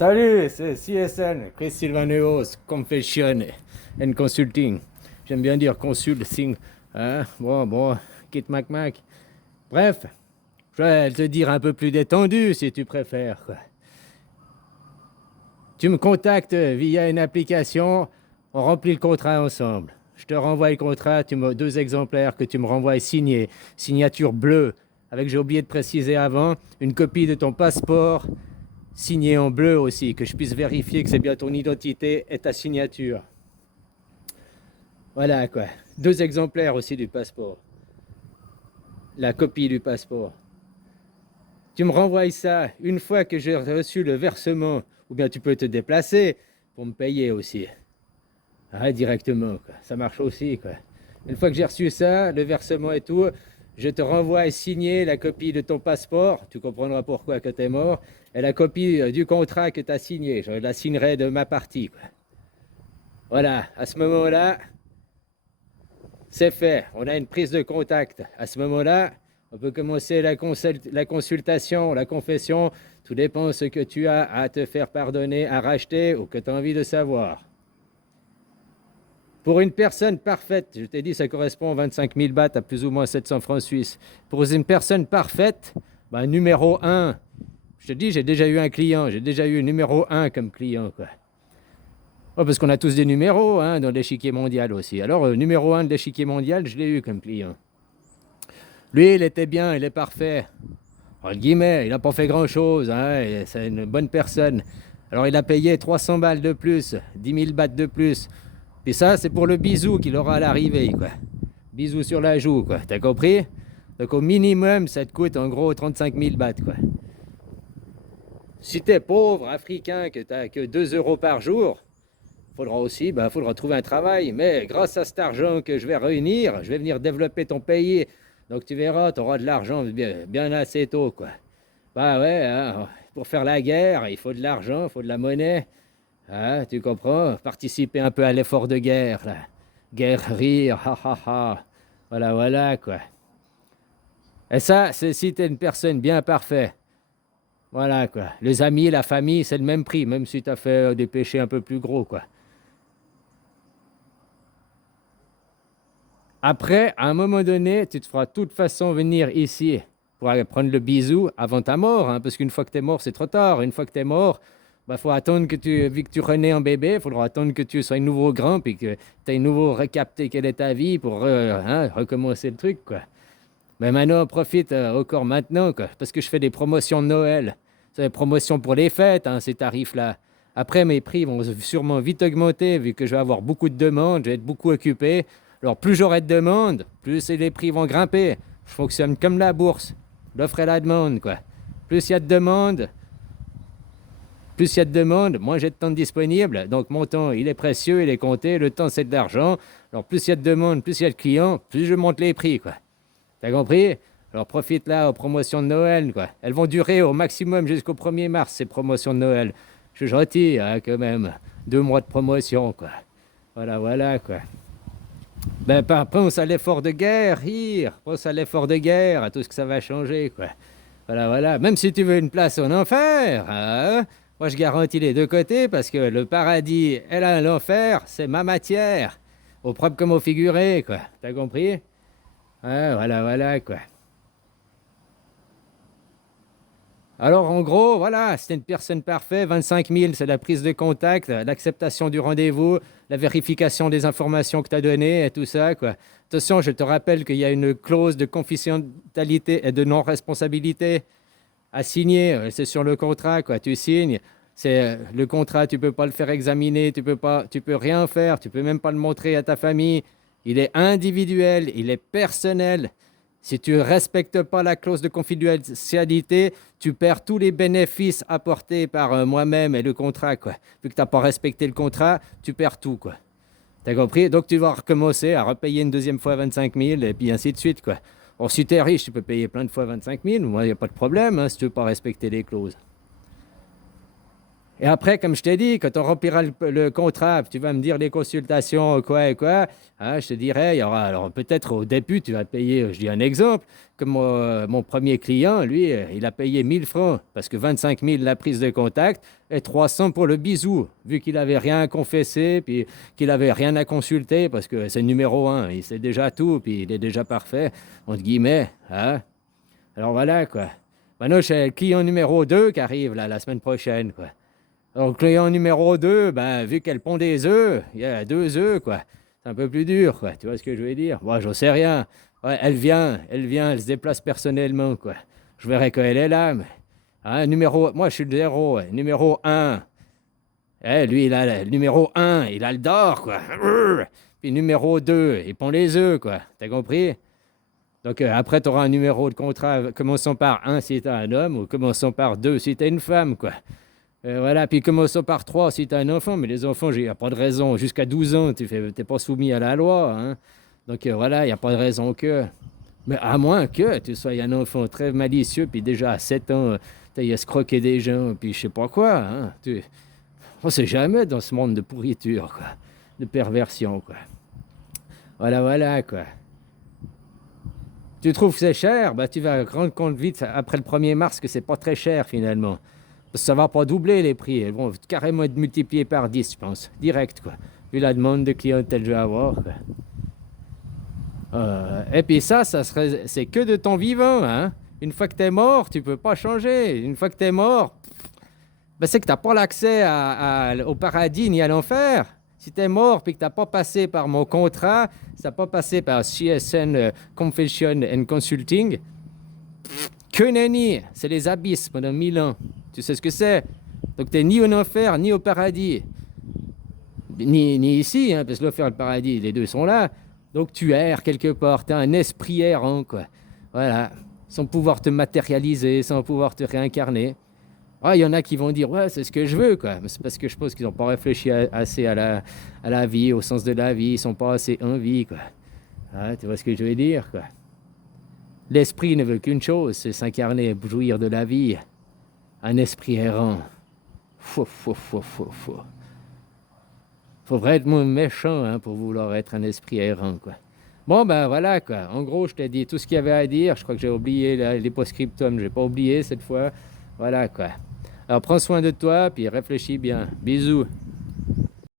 Salut, c'est CSN, Chris Silvaneos, Confession and Consulting. J'aime bien dire consulting. Hein? Bon, Kit Mac. Bref, je vais te dire un peu plus détendu si tu préfères, quoi. Tu me contactes via une application, on remplit le contrat ensemble. Je te renvoie le contrat, tu me deux exemplaires que tu me renvoies signés, signature bleue, avec, j'ai oublié de préciser avant, une copie de ton passeport, signé en bleu aussi, que je puisse vérifier que c'est bien ton identité et ta signature. Voilà quoi. Deux exemplaires aussi du passeport. La copie du passeport. Tu me renvoies ça une fois que j'ai reçu le versement, ou bien tu peux te déplacer pour me payer aussi. Ah, directement, quoi. Ça marche aussi, quoi. Une fois que j'ai reçu ça, le versement et tout, je te renvoie à signer la copie de ton passeport, tu comprendras pourquoi que tu es mort, et la copie du contrat que tu as signé. Je la signerai de ma partie, quoi. Voilà, à ce moment-là, c'est fait. On a une prise de contact. À ce moment-là, on peut commencer la consultation, la confession. Tout dépend de ce que tu as à te faire pardonner, à racheter ou que tu as envie de savoir. Pour une personne parfaite, je t'ai dit, ça correspond à 25 000 bahts, à plus ou moins 700 francs suisses. Pour une personne parfaite, ben, numéro 1, je te dis, j'ai déjà eu un client, j'ai déjà eu numéro 1 comme client, quoi. Oh, parce qu'on a tous des numéros hein, dans l'échiquier mondial aussi. Alors, numéro 1 de l'échiquier mondial, je l'ai eu comme client. Lui, il était bien, il est parfait. En guillemets, il n'a pas fait grand-chose, hein, c'est une bonne personne. Alors, il a payé 300 balles de plus, 10 000 bahts de plus. Puis ça, c'est pour le bisou qu'il aura à l'arrivée, quoi. Bisou sur la joue, quoi. T'as compris? Donc, au minimum, ça te coûte en gros 35 000 bahts, quoi. Si t'es pauvre, africain, que t'as que 2 euros par jour, faudra aussi, faudra trouver un travail. Mais grâce à cet argent que je vais réunir, je vais venir développer ton pays. Donc, tu verras, tu auras de l'argent bien assez tôt, quoi. Bah ouais, hein, pour faire la guerre, il faut de l'argent, il faut de la monnaie. Ah, tu comprends? Participer un peu à l'effort de guerre, là. Guerre, ha. Voilà, quoi. Et ça, c'est si t'es une personne bien parfaite. Voilà, quoi. Les amis, la famille, c'est le même prix, même si t'as fait des péchés un peu plus gros, quoi. Après, à un moment donné, tu te feras de toute façon venir ici pour aller prendre le bisou avant ta mort, hein, parce qu'une fois que t'es mort, c'est trop tard. Une fois que t'es mort, faut attendre que vu que tu renais en bébé, il faudra attendre que tu sois nouveau grand, puis que tu aies nouveau recapté quelle est ta vie pour recommencer le truc, quoi. Mais maintenant, profite encore maintenant, quoi, parce que je fais des promotions de Noël. C'est des promotions pour les fêtes, hein, ces tarifs-là. Après, mes prix vont sûrement vite augmenter, vu que je vais avoir beaucoup de demandes, je vais être beaucoup occupé. Alors, plus j'aurai de demandes, plus les prix vont grimper. Je fonctionne comme la bourse, l'offre et la demande, quoi. Plus il y a de demandes, moins j'ai de temps disponible. Donc, mon temps, il est précieux, il est compté. Le temps, c'est de l'argent. Alors, plus il y a de demandes, plus il y a de clients, plus je monte les prix, quoi. T'as compris? Alors, profite là aux promotions de Noël, quoi. Elles vont durer au maximum jusqu'au 1er mars, ces promotions de Noël. Je suis gentil, hein, quand même. 2 mois de promotion, quoi. Voilà, quoi. Pense à l'effort de guerre, pense à l'effort de guerre, à tout ce que ça va changer, quoi. Voilà. Même si tu veux une place en enfer, hein, moi je garantis les deux côtés parce que le paradis et l'enfer, c'est ma matière, au propre comme au figuré, quoi. T'as compris? Ouais, voilà, quoi. Alors, en gros, voilà, c'était une personne parfaite. 25 000, c'est la prise de contact, l'acceptation du rendez-vous, la vérification des informations que tu as données et tout ça, quoi. Attention, je te rappelle qu'il y a une clause de confidentialité et de non-responsabilité à signer. C'est sur le contrat, quoi. Tu signes. C'est le contrat, tu peux pas le faire examiner, tu peux rien faire, tu peux même pas le montrer à ta famille. Il est individuel, il est personnel. Si tu ne respectes pas la clause de confidentialité, tu perds tous les bénéfices apportés par moi-même et le contrat, quoi. Vu que tu n'as pas respecté le contrat, tu perds tout, quoi. T'as compris? Donc tu vas recommencer à repayer une deuxième fois 25 000 et puis ainsi de suite, quoi. Or, si tu es riche, tu peux payer plein de fois 25 000. Moi, il n'y a pas de problème, hein, si tu ne veux pas respecter les clauses. Et après, comme je t'ai dit, quand on remplira le contrat, tu vas me dire les consultations, quoi et quoi, hein, je te dirai, il y aura, alors peut-être au début, tu vas payer, je dis un exemple, comme mon premier client, lui, il a payé 1000 francs, parce que 25 000 la prise de contact et 300 pour le bisou, vu qu'il n'avait rien à confesser, puis qu'il n'avait rien à consulter, parce que c'est numéro un, il sait déjà tout, puis il est déjà parfait, entre guillemets. Hein. Alors voilà, quoi. Maintenant, c'est le client numéro 2 qui arrive là, la semaine prochaine, quoi. Alors, client numéro 2, ben, vu qu'elle pond des œufs, il y a 2 œufs, quoi. C'est un peu plus dur, quoi. Tu vois ce que je veux dire? Moi, j'en sais rien. Ouais, elle se déplace personnellement, quoi. Je verrai quand elle est là. Mais... Hein, moi, je suis le 0. Ouais. Numéro 1. Lui, il a le numéro 1, il a le d'or, quoi. Puis numéro 2, il pond les œufs, quoi. T'as compris? Donc, après, tu auras un numéro de contrat commençant par 1 si tu es un homme ou commençant par 2 si tu es une femme, quoi. Voilà, puis commençons par 3 si tu as un enfant, mais les enfants, il n'y a pas de raison. Jusqu'à 12 ans, tu n'es pas soumis à la loi. Hein. Donc voilà, il n'y a pas de raison que. Mais à moins que tu sois un enfant très malicieux, puis déjà à 7 ans, tu aies escroqué des gens, puis je sais pas quoi. Hein. On ne sait jamais dans ce monde de pourriture, quoi, de perversion. Quoi. Voilà, quoi. Tu trouves que c'est cher? Bah, tu vas rendre compte vite après le 1er mars que c'est pas très cher finalement. Ça va pas doubler les prix, elles vont carrément être multipliées par 10, je pense, direct, quoi. Vu la demande de clientèle que je vais avoir, quoi. Et puis c'est que de ton vivant, hein. Une fois que tu es mort, tu peux pas changer. Une fois que tu es mort, ben c'est que tu n'as pas l'accès au paradis ni à l'enfer. Si tu es mort et que tu n'as pas passé par mon contrat, ça n'a pas passé par CSN Confession and Consulting, que nenni, c'est les abysses pendant 1000 ans. Tu sais ce que c'est? Donc tu n'es ni en enfer, ni au paradis. Ni ici, hein, parce que l'enfer et le paradis, les deux sont là. Donc tu erres quelque part, tu as un esprit errant, quoi. Voilà, sans pouvoir te matérialiser, sans pouvoir te réincarner. Ah, il y en a qui vont dire, ouais, c'est ce que je veux, quoi. Mais c'est parce que je pense qu'ils n'ont pas réfléchi assez à la vie, au sens de la vie, ils ne sont pas assez en vie, quoi. Ah, tu vois ce que je veux dire, quoi. L'esprit ne veut qu'une chose, c'est s'incarner, jouir de la vie. Un esprit errant. Faut. Faudrait être moins méchant, hein, pour vouloir être un esprit errant, quoi. Bon, ben voilà, quoi. En gros, je t'ai dit tout ce qu'il y avait à dire. Je crois que j'ai oublié les post-scriptum. Je n'ai pas oublié cette fois. Voilà, quoi. Alors, prends soin de toi, puis réfléchis bien. Bisous.